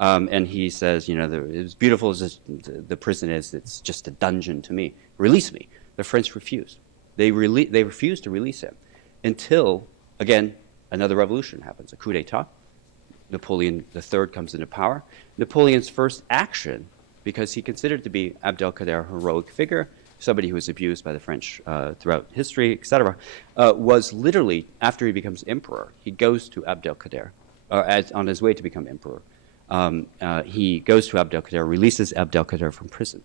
And he says, as beautiful as the prison is, it's just a dungeon to me. Release me. The French refused. They refused to release him until, again, another revolution happens, a coup d'etat. Napoleon III comes into power. Napoleon's first action, because he considered to be Abdelkader a heroic figure, somebody who was abused by the French throughout history, etc., was literally, after he becomes emperor, he goes to Abdelkader, on his way to become emperor. He goes to Abdelkader, releases Abdelkader from prison.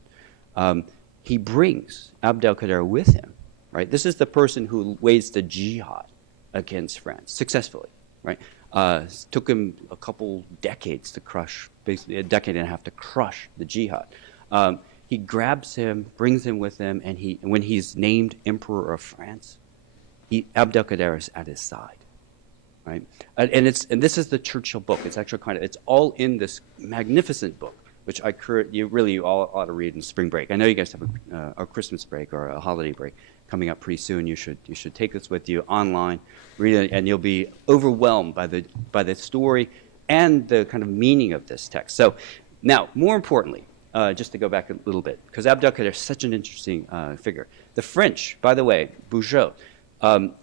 He brings Abdelkader with him, right? This is the person who waged the jihad against France successfully, right? Took him a couple decades to crush, basically a decade and a half to crush the jihad. He grabs him, brings him with him, and when he's named Emperor of France, Abdelkader is at his side, right? And this is the Churchill book. It's actually it's all in this magnificent book, which you all ought to read in spring break. I know you guys have a Christmas break or a holiday break coming up pretty soon. You should take this with you online, read it, and you'll be overwhelmed by the story and the kind of meaning of this text. So now, more importantly, just to go back a little bit, because Abdelkader is such an interesting figure. The French, by the way, Bugeaud,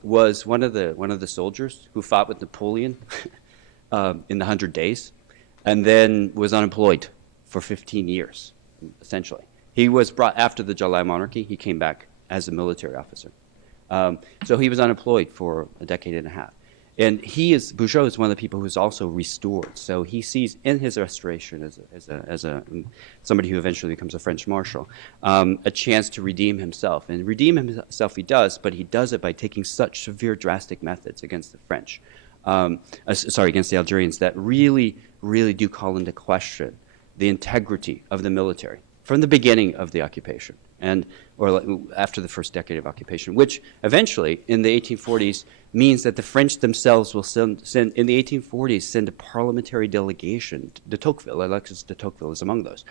was one of the soldiers who fought with Napoleon in the 100 Days, and then was unemployed for 15 years, essentially. He was brought after the July monarchy. He came back as a military officer. So he was unemployed for a decade and a half. And Bugeaud is one of the people who's also restored. So he sees in his restoration as somebody who eventually becomes a French marshal, a chance to redeem himself. And redeem himself he does, but he does it by taking such severe, drastic methods against the French, against the Algerians, that really, really do call into question the integrity of the military from the beginning of the occupation, or after the first decade of occupation, which eventually, in the 1840s, means that the French themselves will send in the 1840s, send a parliamentary delegation de Tocqueville. Alexis de Tocqueville is among those,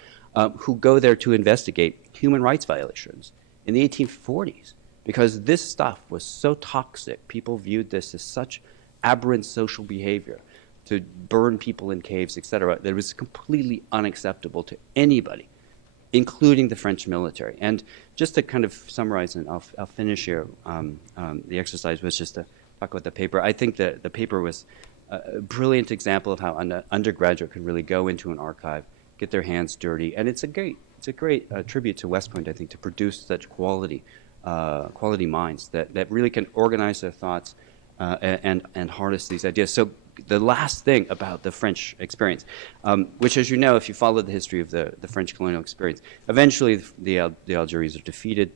who go there to investigate human rights violations in the 1840s, because this stuff was so toxic. People viewed this as such aberrant social behavior, to burn people in caves, etc., that it was completely unacceptable to anybody, including the French military. And just to kind of summarize, and I'll finish here, the exercise was just to talk about the paper. I think that the paper was a brilliant example of how an undergraduate can really go into an archive, get their hands dirty, and it's a great tribute to West Point, I think, to produce such quality minds that really can organize their thoughts and harness these ideas. So the last thing about the French experience, which, as you know, if you follow the history of the French colonial experience, eventually the Algerians are defeated.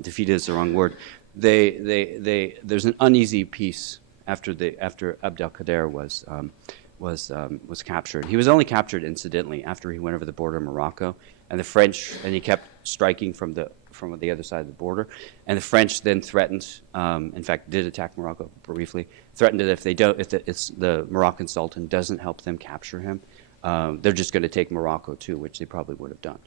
Defeated is the wrong word. There's an uneasy peace after Abdelkader was captured. He was only captured, incidentally, after he went over the border of Morocco, and he kept striking from the other side of the border, and the French then threatened, in fact, did attack Morocco briefly, threatened that if the Moroccan Sultan doesn't help them capture him, they're just going to take Morocco too, which they probably would have done.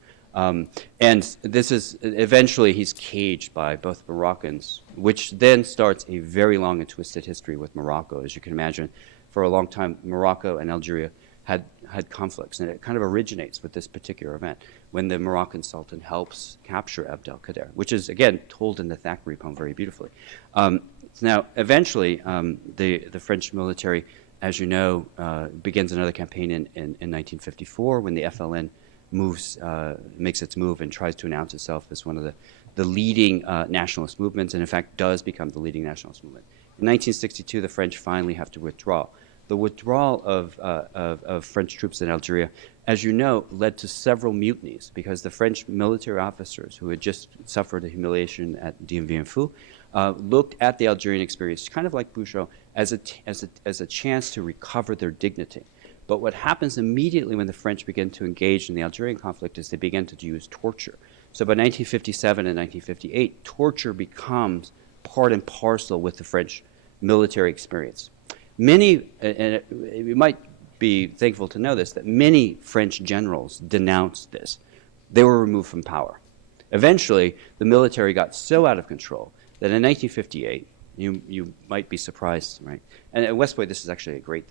And this is, eventually he's caged by both Moroccans, which then starts a very long and twisted history with Morocco. As you can imagine, for a long time, Morocco and Algeria had conflicts, and it kind of originates with this particular event when the Moroccan Sultan helps capture Abdelkader, which is, again, told in the Thackeray poem very beautifully. Now, eventually, the French military, as you know, begins another campaign in 1954 when the FLN makes its move and tries to announce itself as one of the leading nationalist movements, and in fact does become the leading nationalist movement. In 1962, the French finally have to withdraw. The withdrawal of French troops in Algeria, as you know, led to several mutinies, because the French military officers who had just suffered a humiliation at Dien Bien Phu looked at the Algerian experience, kind of like Bugeaud, as a chance to recover their dignity. But what happens immediately when the French begin to engage in the Algerian conflict is they begin to use torture. So by 1957 and 1958, torture becomes part and parcel with the French military experience. Many, and you might be thankful to know this, that many French generals denounced this. They were removed from power. Eventually, the military got so out of control that in 1958, You might be surprised, right? And at West Point, this is actually a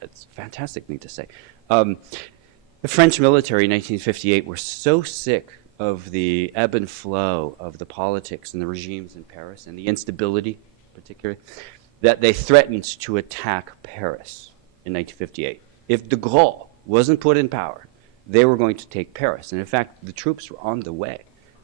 it's a fantastic thing to say. The French military in 1958 were so sick of the ebb and flow of the politics and the regimes in Paris and the instability, particularly, that they threatened to attack Paris in 1958. If de Gaulle wasn't put in power, they were going to take Paris. And in fact, the troops were on the way.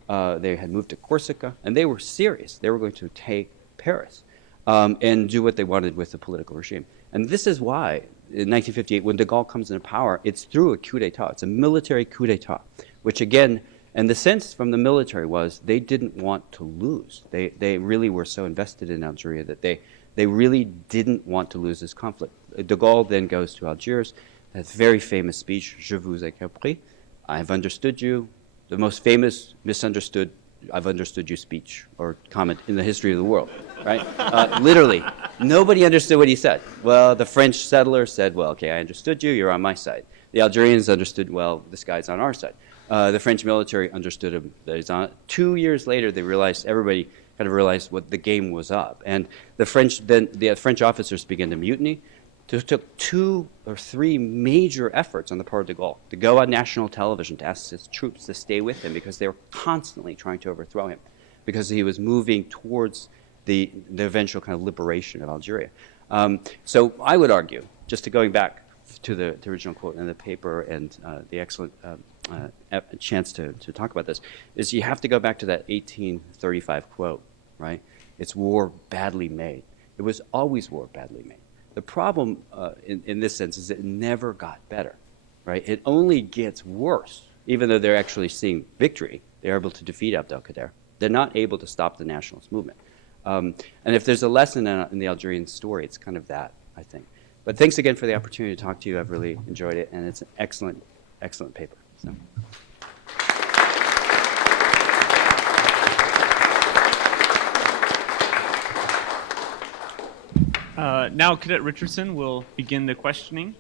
They had moved to Corsica, and they were serious. They were going to take Paris and do what they wanted with the political regime. And this is why, in 1958, when de Gaulle comes into power, it's through a coup d'etat. It's a military coup d'etat, which again, and the sense from the military was they didn't want to lose. They really were so invested in Algeria that they really didn't want to lose this conflict. De Gaulle then goes to Algiers, that very famous speech, Je vous ai compris, I've understood you, the most famous misunderstood I've understood you speech or comment in the history of the world, right? Literally, nobody understood what he said. Well, the French settlers said, well, okay, I understood you, you're on my side. The Algerians understood, well, this guy's on our side. The French military understood him, that he's on. 2 years later, they realized, everybody kind of realized what the game was up. And the French officers began to mutiny. It took 2 or 3 major efforts on the part of de Gaulle to go on national television to ask his troops to stay with him because they were constantly trying to overthrow him because he was moving towards the eventual kind of liberation of Algeria. So I would argue, just to going back to the original quote in the paper and the excellent chance to talk about this, is you have to go back to that 1835 quote, right? It's war badly made. It was always war badly made. The problem in this sense is it never got better, right? It only gets worse, even though they're actually seeing victory. They're able to defeat Abdelkader. They're not able to stop the nationalist movement. And if there's a lesson in the Algerian story, it's kind of that, I think. But thanks again for the opportunity to talk to you. I've really enjoyed it, and it's an excellent, excellent paper. So. Now Cadet Richardson will begin the questioning.